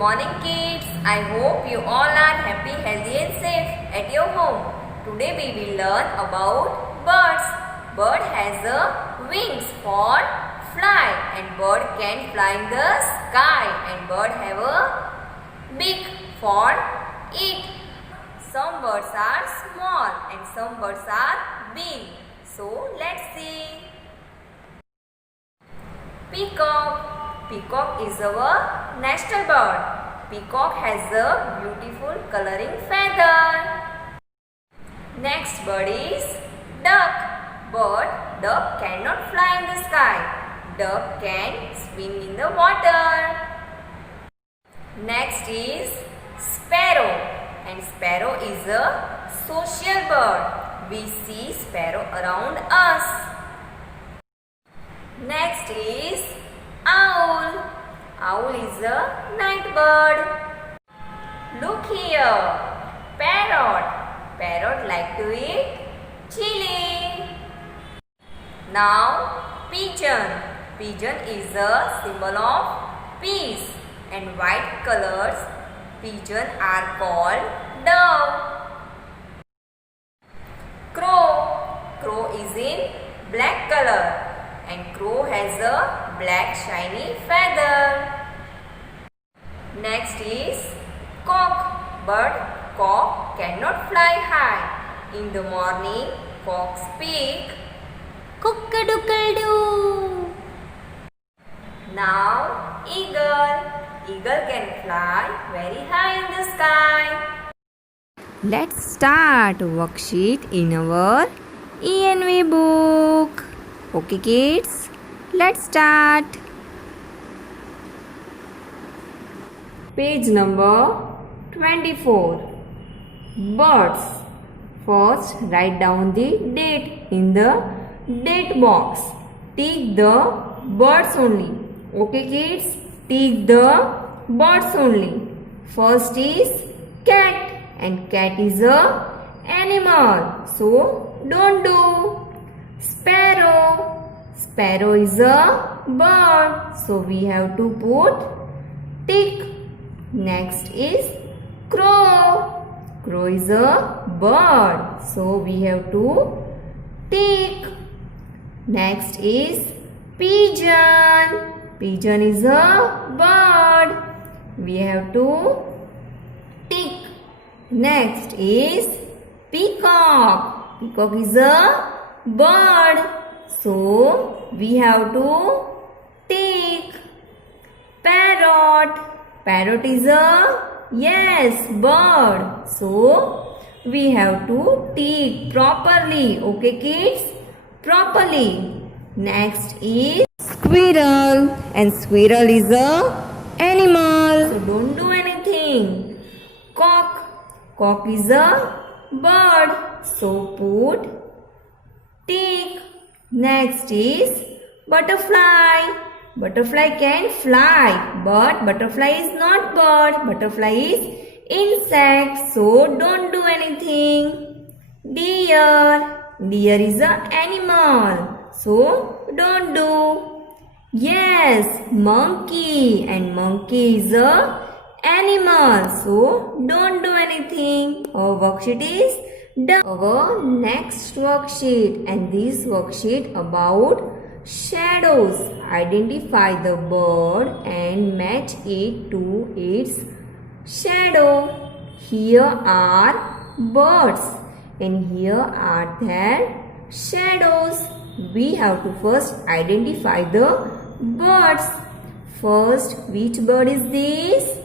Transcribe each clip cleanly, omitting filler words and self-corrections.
morning kids. I hope you all are happy, healthy and safe at your home. Today we will learn about birds. Bird has a wings for fly and bird can fly in the sky and bird have a beak for eat. Some birds are small and some birds are big. So let's see. Peacock. Peacock is our national bird. Peacock has a beautiful coloring feather. Next bird is duck. But duck cannot fly in the sky. Duck can swim in the water. Next is sparrow. And sparrow is a social bird. We see sparrow around us. Next is owl. Owl is a night bird. Look here. Parrot. Parrot like to eat chili. Now pigeon. Pigeon is a symbol of peace and white colors. Pigeon are called dove. Crow. Crow is in black color. And crow has a black shiny feather. Next is cock. But cock cannot fly high. In the morning, cock speak cock-a-doodle-doo. Now eagle. Eagle can fly very high in the sky. Let's start worksheet in our ENV book. Okay kids, let's start. Page number 24. Birds. First, write down the date in the date box. Tick the birds only. Okay kids, tick the birds only. First is cat and cat is a animal. So, don't do. Sparrow. Sparrow is a bird. So we have to put tick. Next is crow. Crow is a bird. So we have to tick. Next is pigeon. Pigeon is a bird. We have to tick. Next is peacock. Peacock is a bird. So we have to tick. Parrot. Parrot is a bird. So we have to tick properly. Okay kids? Properly. Next is squirrel. And squirrel is a animal. So don't do anything. Cock. Cock is a bird. So put tick. Next is butterfly. Butterfly can fly, but butterfly is not bird. Butterfly is insect. So don't do anything. Deer. Deer is an animal. So don't do. Yes, monkey. And monkey is a animal. So don't do anything. Our worksheet is done. Our next worksheet, and this worksheet about shadows. Identify the bird and match it to its shadow. Here are birds and here are their shadows. We have to first identify the birds. First, which bird is this?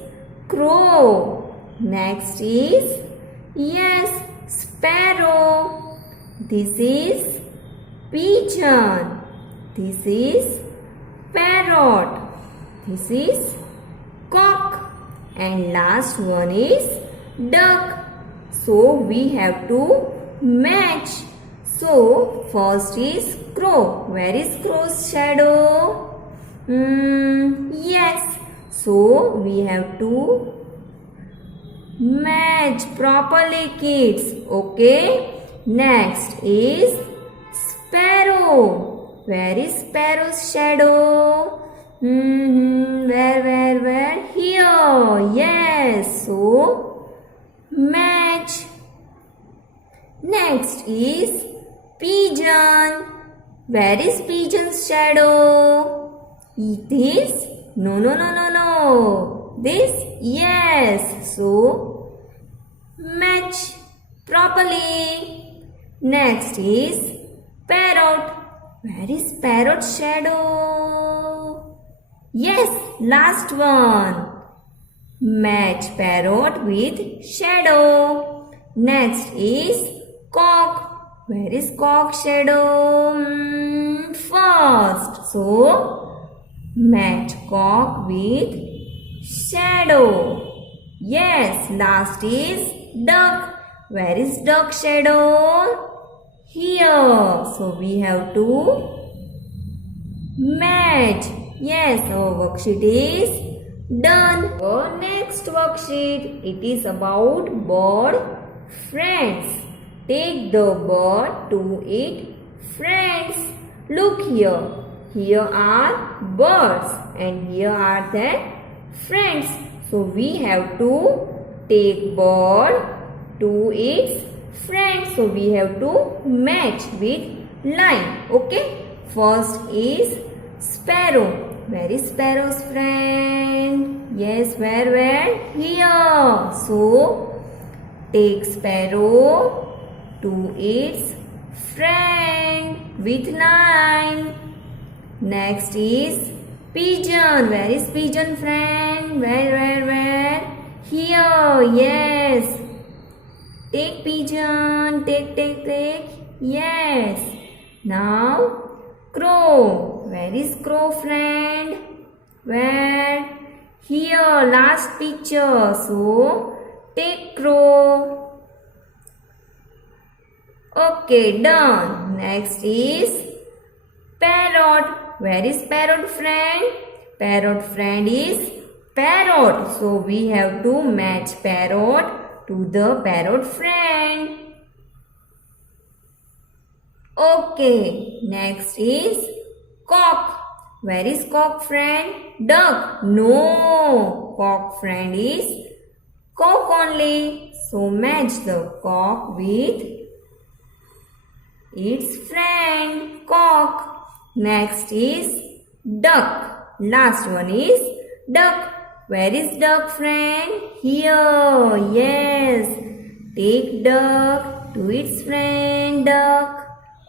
Crow. Next is, sparrow. This is pigeon. This is parrot. This is cock. And last one is duck. So we have to match. So first is crow. Where is crow's shadow? Yes. So we have to match properly kids. Okay. Next is sparrow. Where is sparrow's shadow? Where? Here. Yes. So, match. Next is pigeon. Where is pigeon's shadow? This? No. This? Yes. So, match properly. Next is parrot. Where is parrot's shadow? Yes, last one. Match parrot with shadow. Next is cock. Where is cock's shadow? First. So, match cock with shadow. Yes, last is duck. Where is duck's shadow? Here. So, we have to match. Yes, our worksheet is done. Our next worksheet, it is about bird friends. Take the bird to its friends. Look here. Here are birds and here are their friends. So we have to take bird to its friends. So we have to match with line. Okay. First is sparrow. Where is sparrow's friend? Yes, where? Here. So take sparrow to its friend with line. Next is pigeon. Where is pigeon friend? Where? Here. Yes. Take pigeon. Take. Yes. Now crow. Where is crow friend? Where? Here. Last picture. So take crow. Okay, done. Next is parrot. Where is parrot friend? Parrot friend is parrot. So we have to match parrot to the parrot friend. Okay, next is cock. Where is cock friend? Duck. No, cock friend is cock only. So match the cock with its friend cock. Next is duck. Last one is duck. Where is duck friend? Here. Yes. Take duck to its friend duck.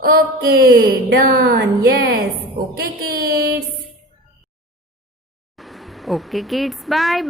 Okay, done. Yes. Okay, kids. Okay, kids. Bye.